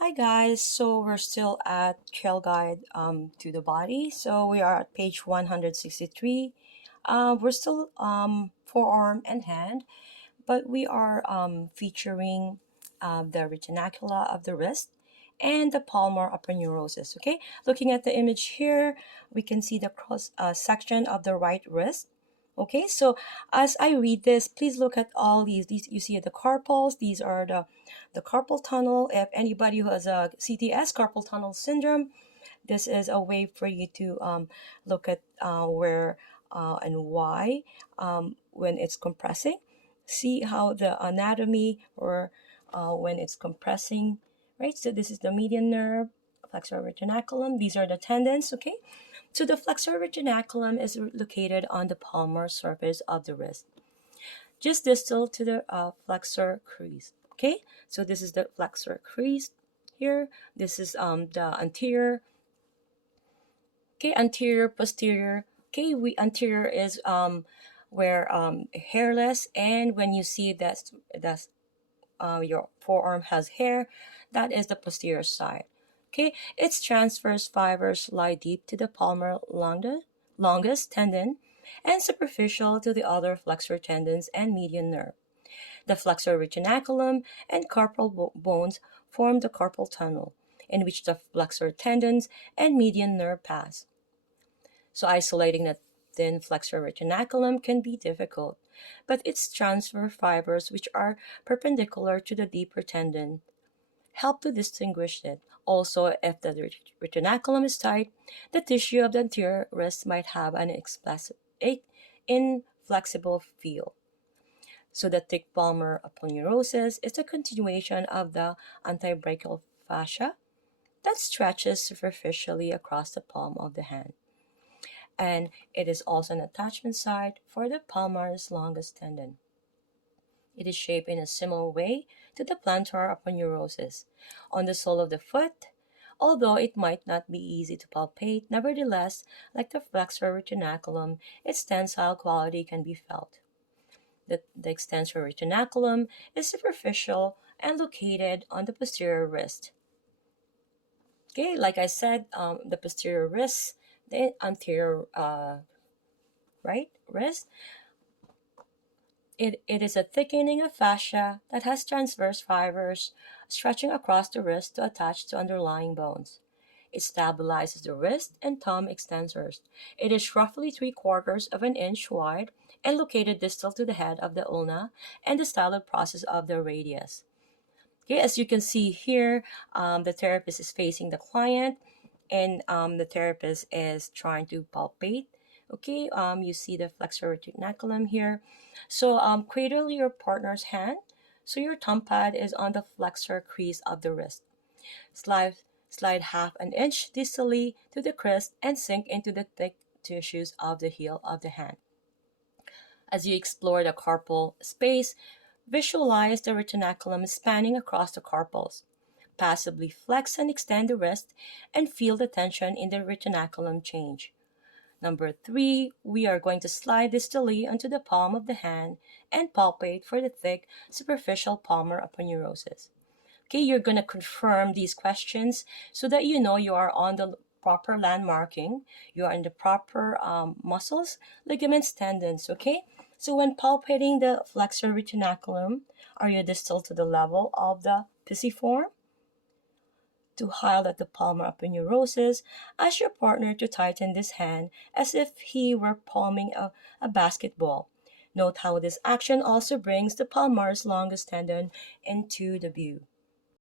Hi guys, so we're still at Trailguide to the body. So we are at page 163. We're still forearm and hand, but we are featuring the retinacula of the wrist and the palmar aponeurosis. Okay, looking at the image here, we can see the cross section of the right wrist. Okay, so as I read this, please look at all these you see the carpals. These are the carpal tunnel. If anybody who has a CTS, carpal tunnel syndrome, this is a way for you to look at where and why when it's compressing. See how the anatomy or when it's compressing, right? So this is the median nerve, flexor retinaculum. These are the tendons, okay? So the flexor retinaculum is located on the palmar surface of the wrist, just distal to the flexor crease. Okay, so this is the flexor crease here. This is the anterior. Okay, anterior, posterior. Okay, we anterior is where hairless, and when you see that's your forearm has hair, that is the posterior side. Okay, its transverse fibers lie deep to the palmar longest tendon and superficial to the other flexor tendons and median nerve. The flexor retinaculum and carpal bones form the carpal tunnel, in which the flexor tendons and median nerve pass. So isolating the thin flexor retinaculum can be difficult, but its transverse fibers, which are perpendicular to the deeper tendon, help to distinguish it. Also, if the retinaculum is tight, the tissue of the anterior wrist might have an inflexible feel. So the thick palmar aponeurosis is a continuation of the antebrachial fascia that stretches superficially across the palm of the hand. And it is also an attachment site for the palmar's longest tendon. It is shaped in a similar way to the plantar aponeurosis on the sole of the foot. Although it might not be easy to palpate, nevertheless, like the flexor retinaculum, its tensile quality can be felt. The extensor retinaculum is superficial and located on the posterior wrist. Okay, like I said, the posterior wrist, the anterior right wrist. It is a thickening of fascia that has transverse fibers stretching across the wrist to attach to underlying bones. It stabilizes the wrist and thumb extensors. It is roughly 3/4 of an inch wide and located distal to the head of the ulna and the styloid process of the radius. Okay, as you can see here, the therapist is facing the client, and the therapist is trying to palpate. Okay, you see the flexor retinaculum here. So cradle your partner's hand. So your thumb pad is on the flexor crease of the wrist. Slide, slide half an inch distally to the crest and sink into the thick tissues of the heel of the hand. As you explore the carpal space, visualize the retinaculum spanning across the carpals. Passively flex and extend the wrist and feel the tension in the retinaculum change. Number 3, we are going to slide distally onto the palm of the hand and palpate for the thick superficial palmar aponeurosis. Okay, you're going to confirm these questions so that you know you are on the proper landmarking, you are in the proper muscles, ligaments, tendons, okay? So when palpating the flexor retinaculum, are you distal to the level of the pisiform? To highlight the palmar aponeurosis, ask your partner to tighten this hand as if he were palming a basketball. Note how this action also brings the palmar's longest tendon into the view.